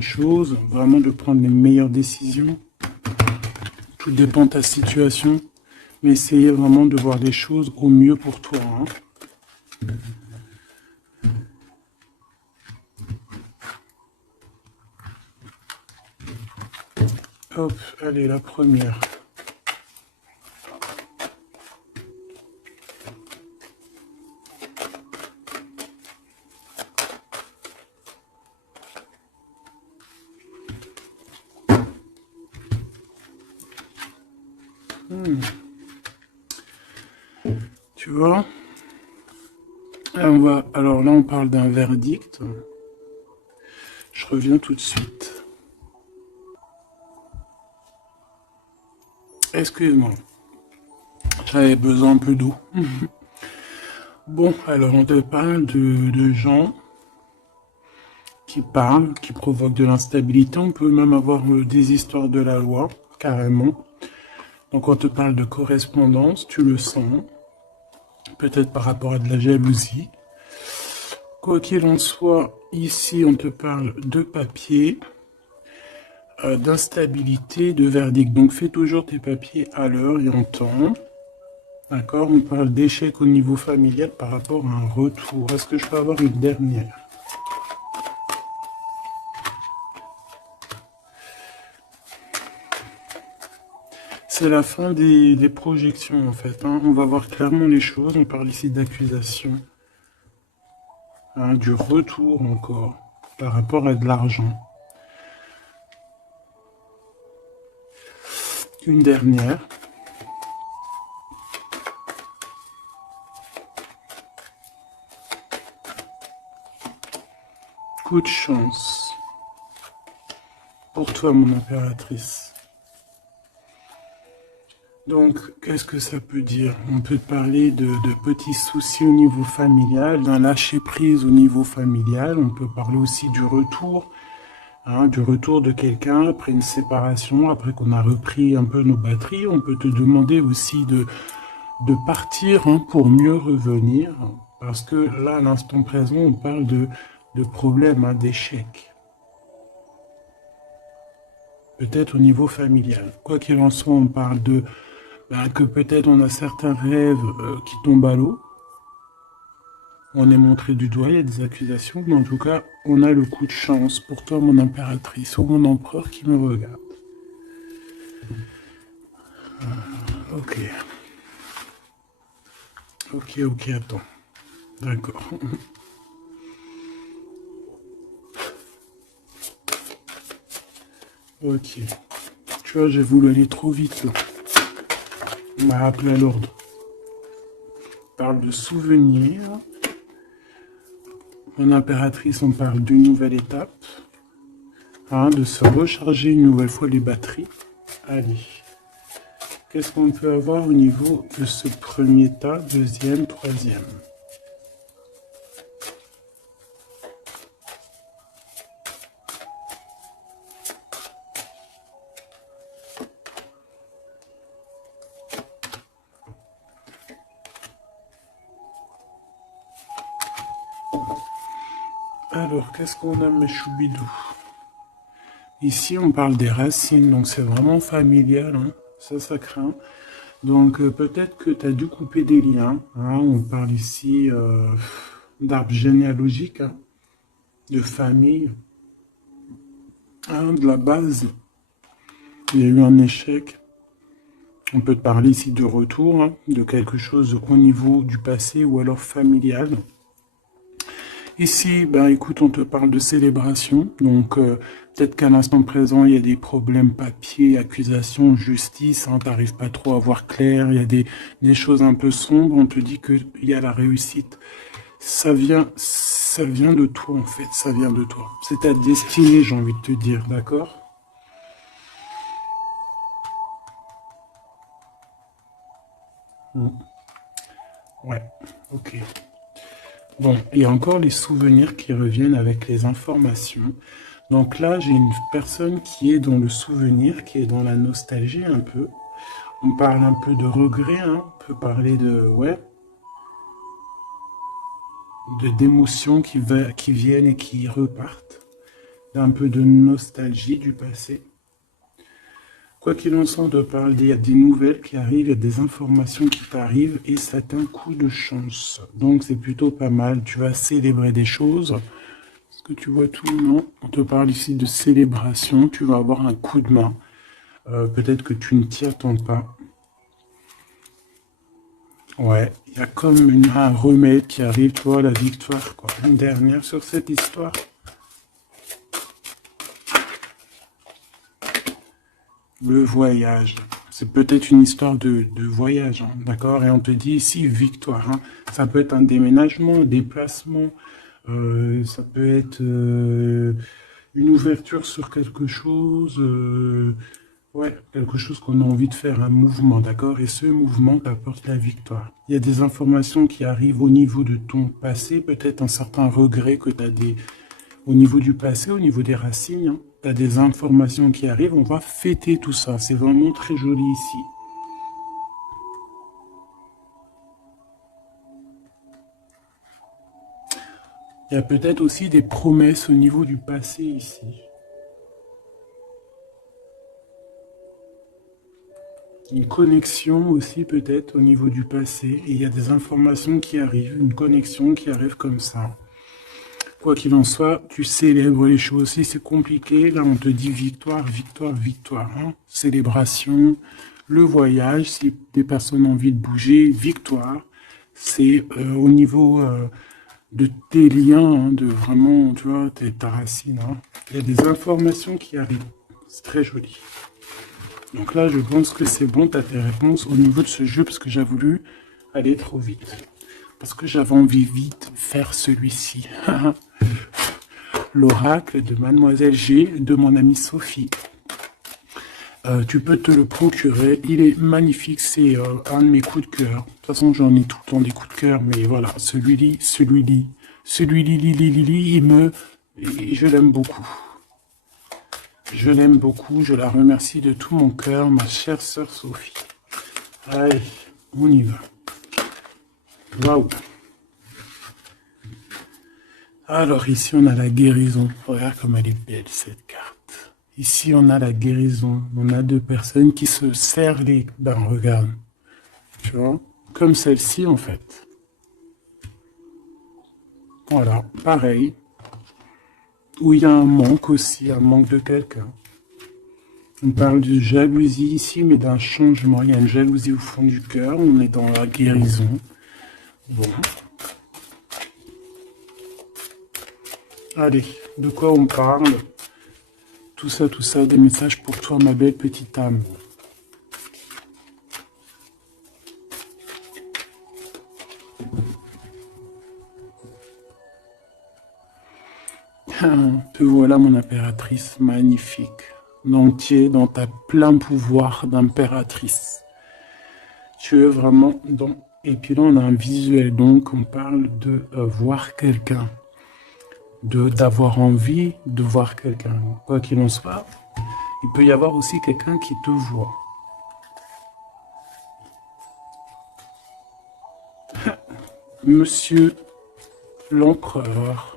choses, vraiment de prendre les meilleures décisions. Tout dépend de ta situation, mais essayez vraiment de voir les choses au mieux pour toi. Hein. Hop, allez, la première. Tu vois? Alors là, on parle d'un verdict. Je reviens tout de suite. Excuse-moi. J'avais besoin un peu d'eau. Bon, alors on te parle de gens qui parlent, qui provoquent de l'instabilité. On peut même avoir des histoires de la loi, carrément. Donc on te parle de correspondance, tu le sens. Peut-être par rapport à de la jalousie. Quoi qu'il en soit, ici on te parle de papier, d'instabilité, de verdict. Donc fais toujours tes papiers à l'heure et en temps. D'accord? On parle d'échec au niveau familial par rapport à un retour. Est-ce que je peux avoir une dernière? C'est la fin des projections en fait. Hein. On va voir clairement les choses. On parle ici d'accusation. Hein, du retour encore par rapport à de l'argent. Une dernière. Coup de chance. Pour toi, mon impératrice. Donc, qu'est-ce que ça peut dire? On peut parler de petits soucis au niveau familial, d'un lâcher-prise au niveau familial. On peut parler aussi du retour, hein, du retour de quelqu'un après une séparation, après qu'on a repris un peu nos batteries. On peut te demander aussi de partir hein, pour mieux revenir. Parce que là, à l'instant présent, on parle de problèmes, hein, d'échecs. Peut-être au niveau familial. Quoi qu'il en soit, on parle de que peut-être on a certains rêves qui tombent à l'eau. On est montré du doigt, il y a des accusations, mais en tout cas, on a le coup de chance pour toi, mon impératrice, ou mon empereur qui me regarde. Ok. Ok, attends. D'accord. Ok. Tu vois, j'ai voulu aller trop vite, là. On m'a appelé à l'ordre. On parle de souvenirs. Mon impératrice, on parle d'une nouvelle étape. Hein, de se recharger une nouvelle fois les batteries. Allez. Qu'est-ce qu'on peut avoir au niveau de ce premier tas, deuxième, troisième? Alors, qu'est-ce qu'on a, mes choubidous? Ici, on parle des racines, donc c'est vraiment familial, hein. Ça craint. Donc, peut-être que tu as dû couper des liens. Hein. On parle ici d'arbre généalogique, hein, de famille, hein, de la base. Il y a eu un échec. On peut te parler ici de retour, hein, de quelque chose au niveau du passé ou alors familial. Ici, ben écoute, on te parle de célébration, donc peut-être qu'à l'instant présent, il y a des problèmes papier, accusations, justice, hein, t'arrives pas trop à voir clair, il y a des choses un peu sombres, on te dit qu'il y a la réussite. Ça vient de toi en fait, ça vient de toi. C'est ta destinée, j'ai envie de te dire, d'accord? Ouais, ok. Bon, il y a encore les souvenirs qui reviennent avec les informations. Donc là, j'ai une personne qui est dans le souvenir, qui est dans la nostalgie un peu. On parle un peu de regret, hein. On peut parler de, ouais, d'émotions qui viennent et qui repartent. d'un peu de nostalgie du passé. Quoi qu'il en soit, on te parle, il y a des nouvelles qui arrivent, il y a des informations qui t'arrivent et c'est un coup de chance. Donc c'est plutôt pas mal, tu vas célébrer des choses. Est-ce que tu vois tout? Non, on te parle ici de célébration, tu vas avoir un coup de main. Peut-être que tu ne t'y attends pas. Ouais, il y a comme un remède qui arrive, tu vois, la victoire, quoi. Une dernière sur cette histoire. Le voyage. C'est peut-être une histoire de voyage, hein, d'accord? Et on te dit ici victoire, hein. Ça peut être un déménagement, un déplacement, ça peut être une ouverture sur quelque chose, ouais, quelque chose qu'on a envie de faire, un mouvement, d'accord? Et ce mouvement t'apporte la victoire. Il y a des informations qui arrivent au niveau de ton passé, peut-être un certain regret que tu as au niveau du passé, au niveau des racines, hein. Tu as des informations qui arrivent, on va fêter tout ça. C'est vraiment très joli ici. Il y a peut-être aussi des promesses au niveau du passé ici. Une connexion aussi peut-être au niveau du passé. Et il y a des informations qui arrivent, une connexion qui arrive comme ça. Quoi qu'il en soit, tu célèbres les choses. Si c'est compliqué, là on te dit victoire, victoire, victoire, hein. Célébration, le voyage, si des personnes ont envie de bouger, victoire. C'est au niveau de tes liens, hein, de vraiment, tu vois, ta racine, hein. Il y a des informations qui arrivent. C'est très joli. Donc là, je pense que c'est bon, tu as tes réponses au niveau de ce jeu, parce que j'ai voulu aller trop vite. Parce que j'avais envie vite de faire celui-ci. L'oracle de Mademoiselle G, de mon amie Sophie. Tu peux te le procurer, il est magnifique, c'est un de mes coups de cœur. De toute façon, j'en ai tout le temps des coups de cœur, mais voilà, celui-là, je l'aime beaucoup. Je l'aime beaucoup, je la remercie de tout mon cœur, ma chère sœur Sophie. Allez, on y va. Waouh. Alors ici, on a la guérison. Regarde comme elle est belle, cette carte. Ici, on a la guérison. On a deux personnes qui se serrent les dents. Regarde. Tu vois? Comme celle-ci, en fait. Voilà, pareil. Où il y a un manque aussi, un manque de quelqu'un. On parle de jalousie ici, mais d'un changement. Il y a une jalousie au fond du cœur. On est dans la guérison. Bon. Allez, de quoi on parle? Tout ça, des messages pour toi, ma belle petite âme. Te voilà, mon impératrice magnifique. Entier dans ta plein pouvoir d'impératrice. Tu es vraiment dans... Et puis là, on a un visuel, donc on parle de voir quelqu'un. D'avoir envie de voir quelqu'un. Quoi qu'il en soit, il peut y avoir aussi quelqu'un qui te voit. Monsieur l'empereur.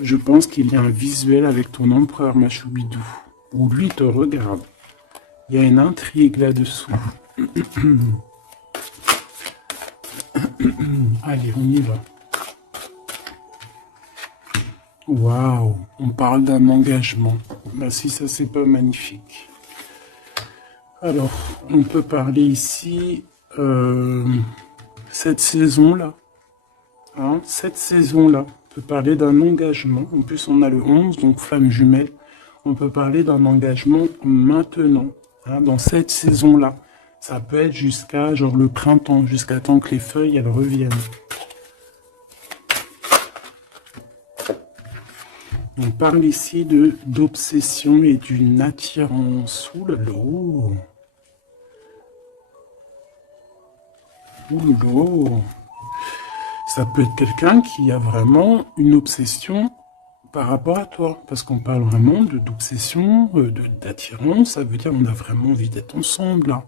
Je pense qu'il y a un visuel avec ton empereur Machoubidou, où lui te regarde. Il y a une intrigue là-dessous. Allez, on y va. Waouh, on parle d'un engagement. Ben, si ça, c'est pas magnifique. Alors, on peut parler ici, cette saison-là. Hein, cette saison-là, on peut parler d'un engagement. En plus, on a le 11, donc flamme jumelle. On peut parler d'un engagement maintenant, hein, dans cette saison-là. Ça peut être jusqu'à genre le printemps, jusqu'à temps que les feuilles elles reviennent. On parle ici d'obsession et d'une attirance. Ouh là là. Ouh là là. Ça peut être quelqu'un qui a vraiment une obsession par rapport à toi. Parce qu'on parle vraiment d'obsession, d'attirance. Ça veut dire qu'on a vraiment envie d'être ensemble là.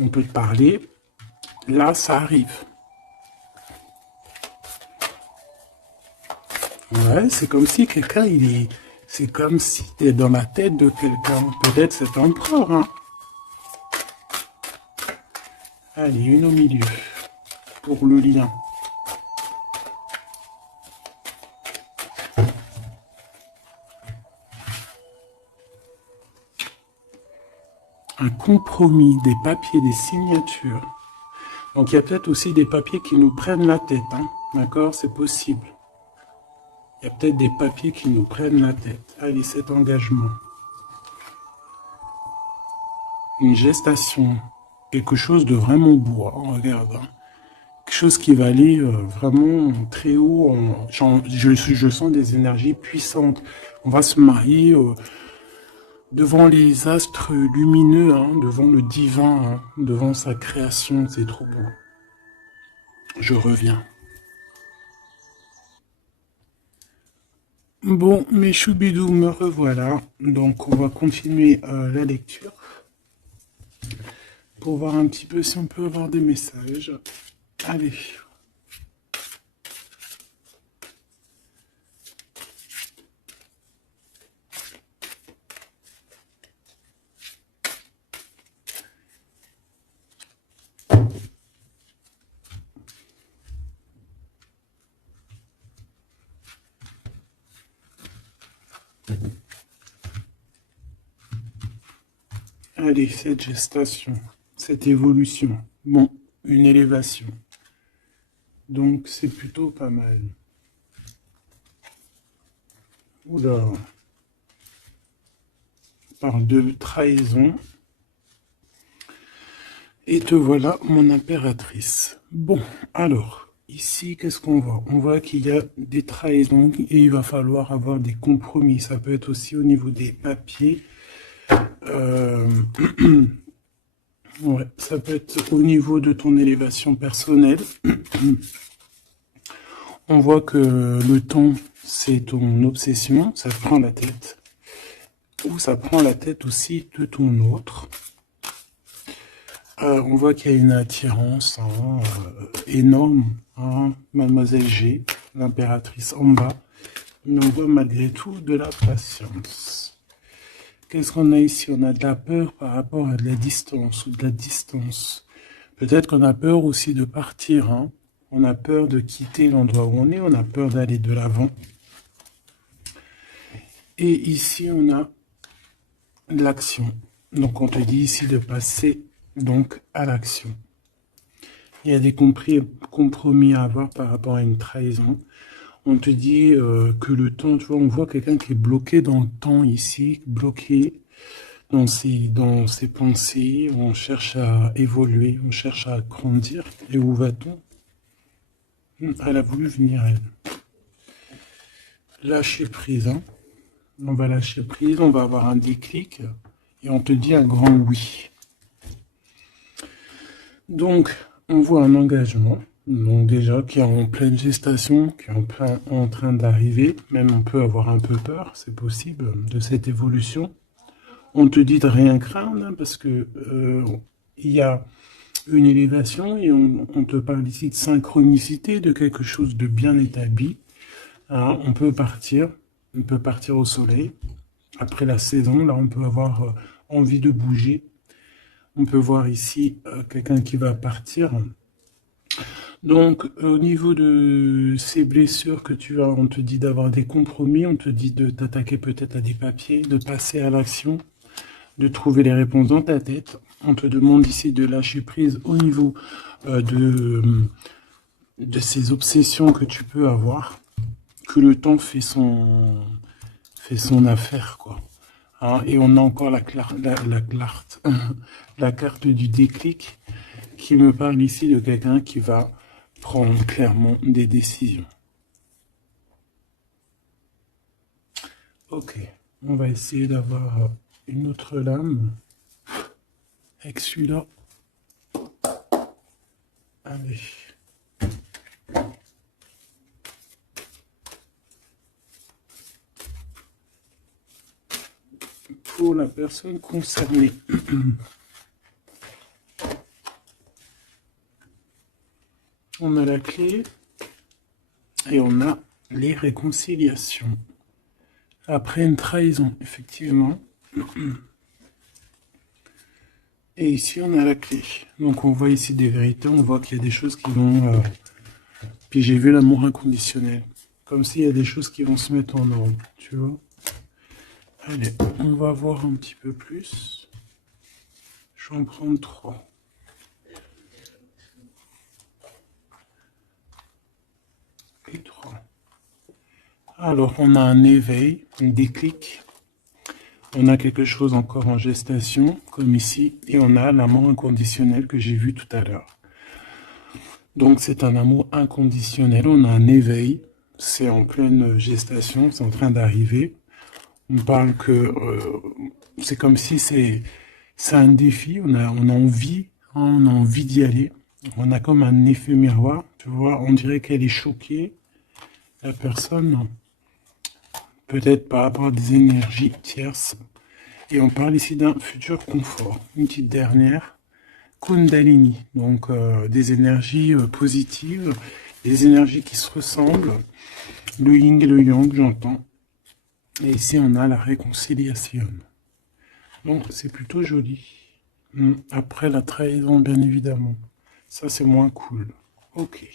On peut te parler. Là, ça arrive. Ouais, c'est comme si quelqu'un, il est... C'est comme si tu es dans la tête de quelqu'un. Peut-être cet empereur, hein. Allez, une au milieu. Pour le lien. Un compromis, des papiers, des signatures. Donc il y a peut-être aussi des papiers qui nous prennent la tête, hein. D'accord? C'est possible. Il y a peut-être des papiers qui nous prennent la tête. Allez, cet engagement. Une gestation. Quelque chose de vraiment beau, hein, regarde. Hein. Quelque chose qui va aller vraiment très haut. Je sens des énergies puissantes. On va se marier devant les astres lumineux, hein, devant le divin, hein, devant sa création. C'est trop beau. Je reviens. Bon, mes choubidous, me revoilà. Donc, on va continuer la lecture pour voir un petit peu si on peut avoir des messages. Allez. Allez, cette gestation, cette évolution. Bon, une élévation. Donc, c'est plutôt pas mal. Oula. On parle de trahison. Et te voilà, mon impératrice. Bon, alors, ici, qu'est-ce qu'on voit? On voit qu'il y a des trahisons et il va falloir avoir des compromis. Ça peut être aussi au niveau des papiers. Ouais, ça peut être au niveau de ton élévation personnelle. On voit que le temps, c'est ton obsession, ça prend la tête. Ou ça prend la tête aussi de ton autre. On voit qu'il y a une attirance hein, énorme. Hein, Mademoiselle G, l'impératrice en bas. Mais on voit malgré tout de la patience. Qu'est-ce qu'on a ici? On a de la peur par rapport à de la distance ou de la distance. Peut-être qu'on a peur aussi de partir. Hein. On a peur de quitter l'endroit où on est. On a peur d'aller de l'avant. Et ici, on a l'action. Donc, on te dit ici de passer donc à l'action. Il y a des compromis à avoir par rapport à une trahison. On te dit que le temps, tu vois, on voit quelqu'un qui est bloqué dans le temps ici, bloqué dans ses pensées. On cherche à évoluer, on cherche à grandir. Et où va-t-on? Elle a voulu venir, elle. Lâcher prise, hein. On va lâcher prise, on va avoir un déclic. Et on te dit un grand oui. Donc, on voit un engagement. Donc déjà, qui est en pleine gestation, qui est en train d'arriver. Même on peut avoir un peu peur, c'est possible, de cette évolution. On te dit de rien craindre, hein, parce que il y a une élévation et on te parle ici de synchronicité, de quelque chose de bien établi. Hein, on peut partir au soleil. Après la saison, là, on peut avoir envie de bouger. On peut voir ici quelqu'un qui va partir. Donc, au niveau de ces blessures que tu as, on te dit d'avoir des compromis, on te dit de t'attaquer peut-être à des papiers, de passer à l'action, de trouver les réponses dans ta tête. On te demande ici de lâcher prise au niveau de ces obsessions que tu peux avoir, que le temps fait son affaire, quoi. Hein, et on a encore la carte du déclic qui me parle ici de quelqu'un qui va prendre clairement des décisions. Ok, on va essayer d'avoir une autre lame avec celui-là. Allez. Pour la personne concernée. On a la clé et on a les réconciliations. Après une trahison, effectivement. Et ici, on a la clé. Donc, on voit ici des vérités. On voit qu'il y a des choses qui vont... Puis j'ai vu l'amour inconditionnel. Comme s'il y a des choses qui vont se mettre en ordre, tu vois. Allez, on va voir un petit peu plus. Je vais en prendre 3. Et 3. Alors, on a un éveil, un déclic. On a quelque chose encore en gestation, comme ici. Et on a l'amour inconditionnel que j'ai vu tout à l'heure. Donc, c'est un amour inconditionnel. On a un éveil. C'est en pleine gestation. C'est en train d'arriver. On parle que c'est comme si c'est un défi. On a envie. On a envie d'y aller. On a comme un effet miroir. Tu vois, on dirait qu'elle est choquée. La personne... peut-être par rapport à des énergies tierces. Et on parle ici d'un futur confort. Une petite dernière, Kundalini, donc des énergies positives, des énergies qui se ressemblent, le yin et le yang, j'entends. Et ici, on a la réconciliation. Donc, c'est plutôt joli. Après la trahison, bien évidemment. Ça, c'est moins cool. Ok.